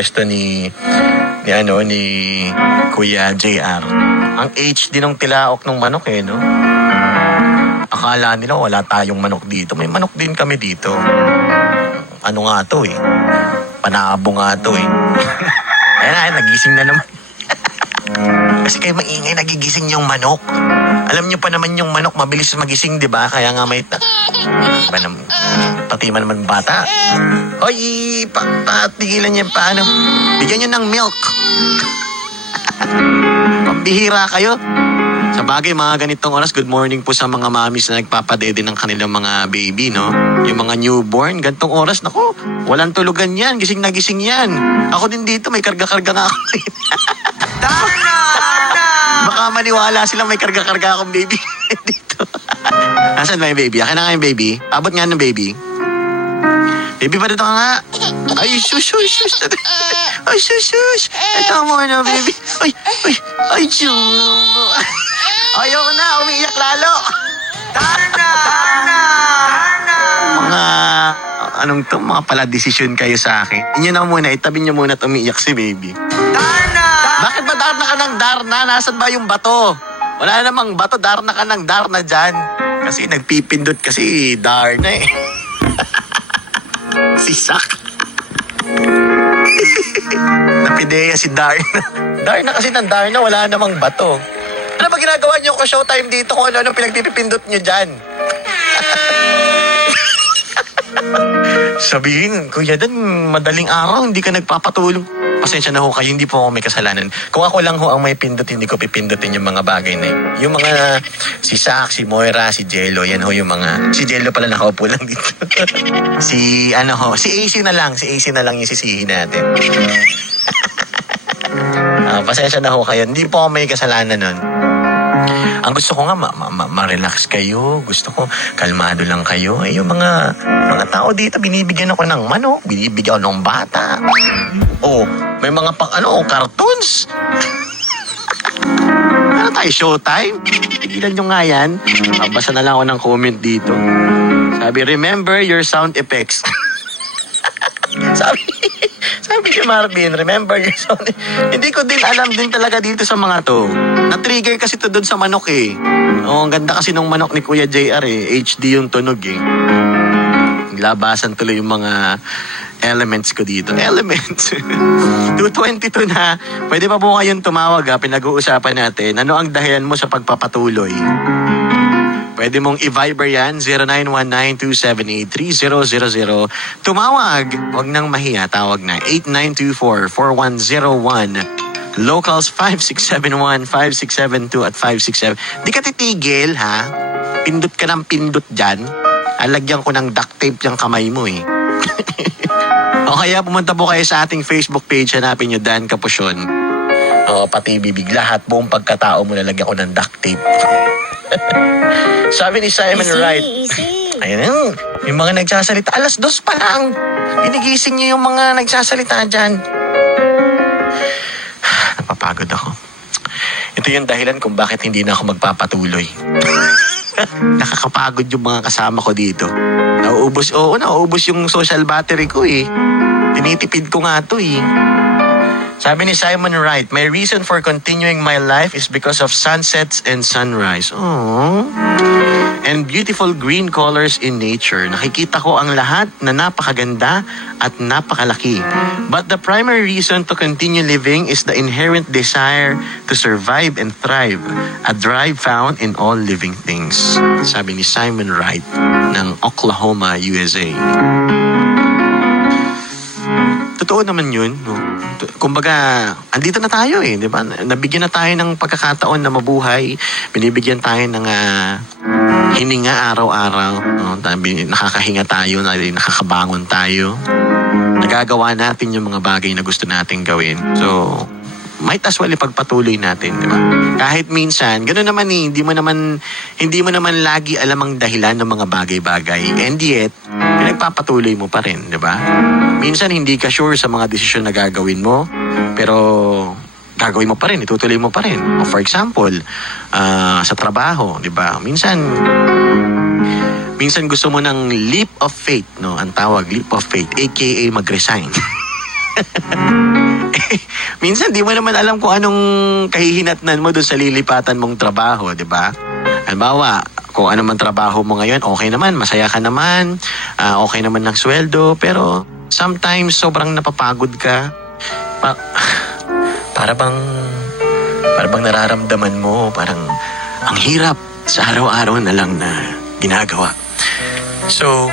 pwesto ni Kuya JR. Ang HD nung tilaok ng manok no? Akala nila wala tayong manok dito. May manok din kami dito. Ano nga to Panabo nga to Ayan na, nagising na naman. Kasi kayo maingay, nagigising yung manok. Alam niyo pa naman yung manok, mabilis magising, di ba? Kaya nga may... Pati man naman bata. Oy, patigilan niya paano. Bigyan niyo ng milk. Pambihira kayo. Sa bagay, mga ganitong oras, good morning po sa mga mamis na nagpapadede ng kanilang mga baby, no? Yung mga newborn, ganitong oras, naku, walang tulugan yan, gising na gising yan. Ako din dito, may karga-karga nga ako. Baka maniwala sila may karga-karga akong baby dito. Nasaan ba yung baby? Akin na nga yung baby. Abot nga ng baby. Baby, pa dito ka nga. Ay, shush. Ay, shush. Ito mo na, baby. Ay, shush. Ayoko na, umiiyak lalo. Darna! Mga pala desisyon kayo sa akin. Inyo na muna, itabi nyo muna at umiiyak si baby. Darna! Bakit ba darna ka ng darna? Nasaan ba yung bato? Wala namang bato, darna ka ng darna dyan. Kasi nagpipindot kasi darna Si Sak. Napideya si Darna. Darna kasi ng Darna, wala namang bato. Ano ba ginagawa niyo ko showtime dito kung ano-ano pinagpipindot niyo dyan? Sabihin, Kuya Dan, madaling araw, hindi ka nagpapatulong. Pasensya na ho kayo, hindi po ako may kasalanan. Kung ako lang ho ang may pindot, hindi ko pipindutin yung mga bagay na yun. Yung mga si Sak, si Moira, si Jello, yan ho yung mga... Si Jello pala nakaupo lang dito. si AC na lang yung sisihin natin. Pasensya na ho kayo, hindi po ako may kasalanan nun. Ang gusto ko nga, ma-relax kayo. Gusto ko, kalmado lang kayo. Yung mga tao dito, binibigyan ako ng manok, binibigyan ako ng bata. May mga cartoons. Ano tayo, showtime? Tigilan nyo nga yan. Basa na lang ako ng comment dito. Sabi, remember your sound effects. Sabi ni Marvin, remember your sound. Hindi ko din alam din talaga dito sa mga to. Na-trigger kasi to doon sa manok ang ganda kasi nung manok ni Kuya JR HD yung tunog Labasan tuloy yung mga elements ko dito. Elements. 2:22 na. Pwede pa po kayong tumawag pinag-uusapan natin. Ano ang dahilan mo sa pagpapatuloy? Pwede mong i-Viber yan, 0919-278-3000. Tumawag, wag nang mahiya, tawag na, 8924-4101. Locals 5671, 5672 at 567. Di ka titigil, ha? Pindot ka ng pindot dyan. Alagyan ko ng duct tape yung kamay mo, O kaya pumunta po kayo sa ating Facebook page, hanapin nyo Dan Capusyon. Pati bibig, lahat buong pagkatao mo lalagyan ko ng duct tape. Sabi ni Simon Wright. Ayun, yung mga nagsasalita. 2:00 pa lang. Ginigising niyo yung mga nagsasalita dyan. Napapagod ako. Ito yung dahilan kung bakit hindi na ako magpapatuloy. Nakakapagod yung mga kasama ko dito. Nauubos yung social battery ko Tinitipid ko nga to Sabi ni Simon Wright, my reason for continuing my life is because of sunsets and sunrise. And beautiful green colors in nature. Nakikita ko ang lahat na napakaganda at napakalaki. But the primary reason to continue living is the inherent desire to survive and thrive. A drive found in all living things. Sabi ni Simon Wright ng Oklahoma, USA. Totoo naman yun. Kumbaga, andito na tayo di ba? Nabigyan na tayo ng pagkakataon na mabuhay. Binibigyan tayo ng hininga araw-araw. Nakakahinga tayo, nakakabangon tayo. Nagagawa natin yung mga bagay na gusto nating gawin. So, might as well ipagpatuloy natin, di ba? Kahit minsan, gano'n naman hindi mo naman lagi alam ang dahilan ng mga bagay-bagay. And yet, pinagpapatuloy mo pa rin, di ba? Minsan hindi ka sure sa mga desisyon na gagawin mo, pero gagawin mo pa rin, itutuloy mo pa rin. O for example, sa trabaho, di ba? Minsan gusto mo ng leap of faith, no? Ang tawag, leap of faith, aka mag-resign. Minsan, di mo naman alam kung anong kahihinatnan mo doon sa lilipatan mong trabaho, di ba? Halimbawa, kung ano man trabaho mo ngayon, okay naman, masaya ka naman, okay naman ng sweldo, pero sometimes sobrang napapagod ka. Pa- para bang nararamdaman mo, parang ang hirap sa araw-araw na lang na ginagawa. So,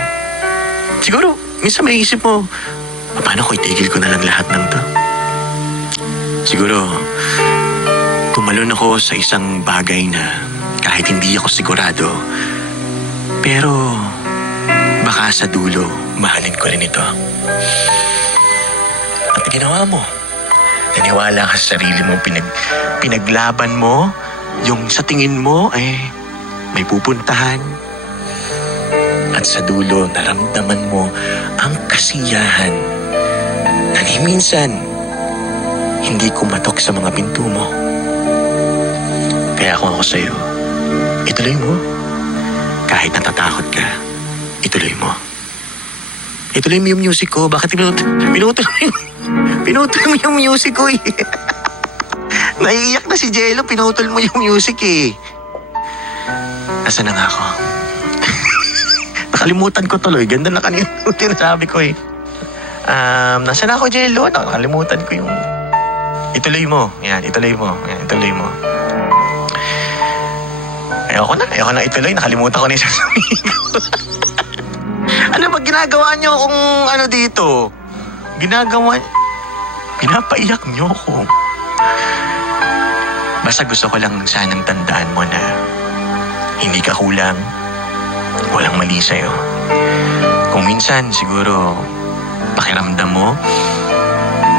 siguro, minsan may isip mo, paano ko itigil ko na lang lahat ng to? Siguro, tumalon ako sa isang bagay na kahit hindi ako sigurado, pero baka sa dulo, mahalin ko rin ito. At ginawa mo. Naniwala ka sa sarili mo, pinaglaban mo, yung sa tingin mo ay may pupuntahan. At sa dulo, naramdaman mo ang kasiyahan na ni minsan hindi kumatok sa mga pinto mo. Kaya kung ako sa'yo, ituloy mo. Kahit natatakot ka, ituloy mo. Ituloy mo yung music ko. Bakit pinutol mo yung music ko eh. Naiiyak na si Jello, pinutol mo yung music eh. Nasaan na nga ako? Nakalimutan ko tuloy. Ganda na kanina yung sabi ko eh. Nasaan na ako, Jello? Nakalimutan ko yung... Ituloy mo. Yan, ituloy mo. Yan, ituloy mo. Ayoko na ituloy. Nakalimutan ko na yung sasabihin ko. Ano ba ginagawa niyo kung ano dito? Pinapaiyak niyo ko. Basta gusto ko lang sanang tandaan mo na hindi ka kulang. Walang mali sa'yo. Kung minsan siguro pakiramdam mo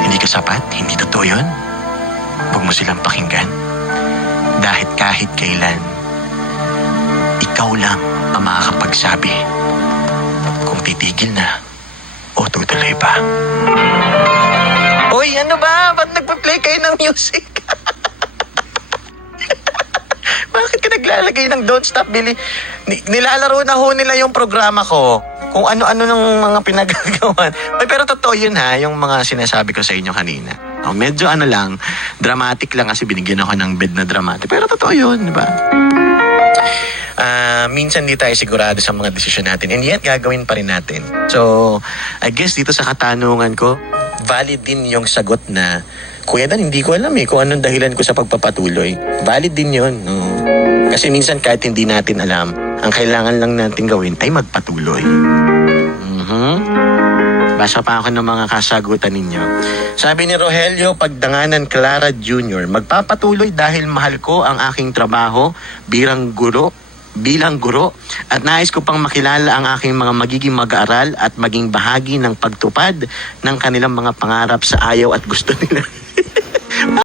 hindi ka sapat, hindi totoo yun. Huwag mo silang pakinggan. Dahil kahit kailan, ikaw lang ang makakapagsabi kung titigil na o tutuloy pa. Uy, ano ba? Ba't nagpa-play kayo ng music? Bakit ka naglalagay ng Don't Stop Billy? Nilalaro na ho nila yung programa ko. Kung ano-ano ng mga pinagagawan. Pero totoo yun ha, yung mga sinasabi ko sa inyo kanina. Medyo ano lang, dramatic lang kasi binigyan ako ng bed na dramatic. Pero totoo yun, di ba? Minsan di tayo sigurado sa mga desisyon natin and yet gagawin pa rin natin. So, I guess dito sa katanungan ko, valid din yung sagot na, Kuya Dan, hindi ko alam kung anong dahilan ko sa pagpapatuloy. Valid din yun. No? Kasi minsan kahit hindi natin alam, ang kailangan lang natin gawin ay magpatuloy. Basa pa ako ng mga kasagutan ninyo. Sabi ni Rogelio Pagdanganan Clara Jr., magpapatuloy dahil mahal ko ang aking trabaho bilang guro at nais ko pang makilala ang aking mga magiging mag-aaral at maging bahagi ng pagtupad ng kanilang mga pangarap sa ayaw at gusto nila.